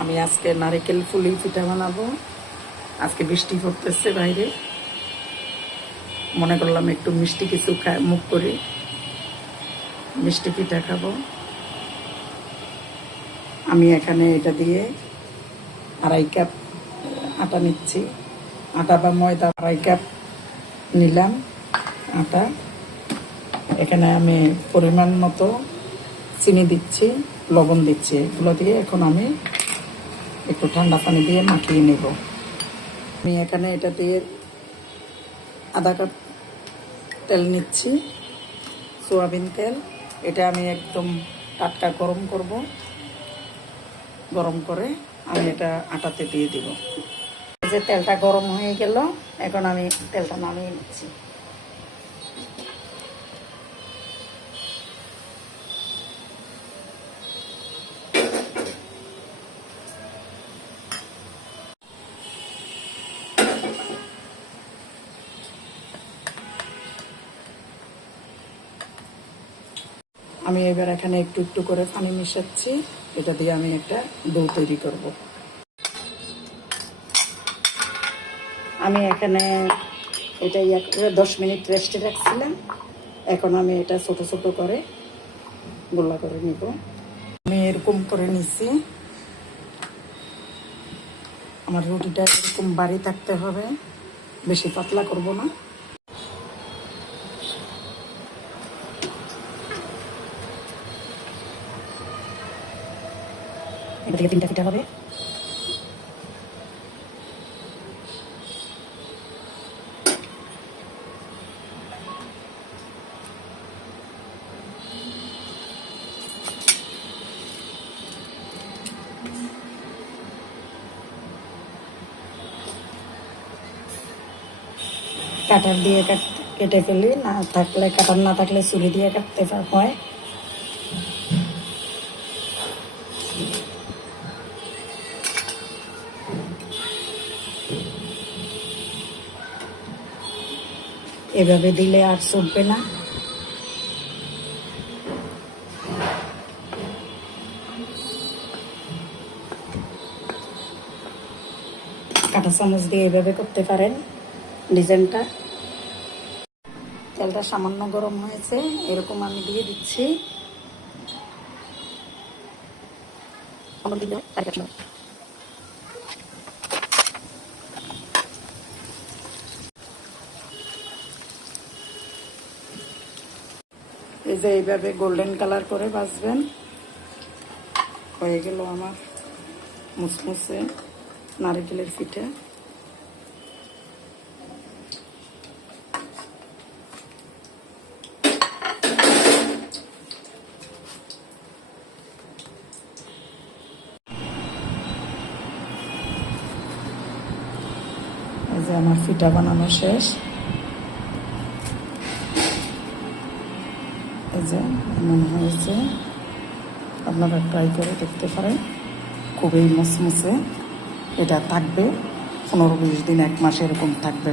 আমি আজকে নারিকেল ফুলি পিঠা বানাবো। আজকে বৃষ্টি পড়তেছে বাইরে, মনে করলাম একটু মিষ্টি কিছু মুখ করি, মিষ্টি পিঠা খাবো। আমি এখানে এটা দিয়ে 2.5 কাপ আটা নিচ্ছি। আটা বা ময়দা 2.5 কাপ নিলাম আটা। এখানে আমি পরিমাণ মতো চিনি দিচ্ছি, লবণ দিচ্ছি। এগুলো দিয়ে এখন আমি একটু ঠান্ডা পানি দিয়ে মাখিয়ে নেব। আমি এখানে এটা দিয়ে 1/2 কাপ তেল নিচ্ছি, সয়াবিন তেল। এটা আমি একদম টাটকা গরম করব। গরম করে আমি এটা আটাতে দিয়ে দিব। যে তেলটা গরম হয়ে গেল, এখন আমি তেলটা নামিয়ে নিচ্ছি। আমি এবার এখানে একটু একটু করে পানি মিশাচ্ছি। এটা দিয়ে আমি একটা ডো তৈরি করব। আমি এখানে এটা 10 মিনিট রেস্টে রাখছিলাম। এখন আমি এটা ছোট ছোট করে গোলা করে নিব। আমি এরকম করে নিছি। আমার রুটিটা এরকম বাড়ি থাকতে হবে, বেশি পাতলা করব না। এটা থেকে 3টা পিঠা হবে। কাটার দিয়ে কেটে ফেলি, না থাকলে কাটার না থাকলে ছুরি দিয়ে কাটতে হয়। এভাবে দিলে আর ছুটবে না। কাঁটা চামচ দিয়ে এভাবে করতে পারেন ডিজাইনটা। তেলটা সামান্য গরম হয়েছে, এরকম আমি দিয়ে দিচ্ছি। এই যে এইভাবে গোল্ডেন কালার করে ভাজবেন। হয়ে গেল আমার মুসমুসে নারকেলের পিঠা। এই যে আমার পিঠা বানানো শেষ। এই যে এমন হয়েছে, আপনারা ট্রাই করে দেখতে পারেন। খুবই মুসমুসে। এটা থাকবে 15-20 দিন, 1 মাস এরকম থাকবে।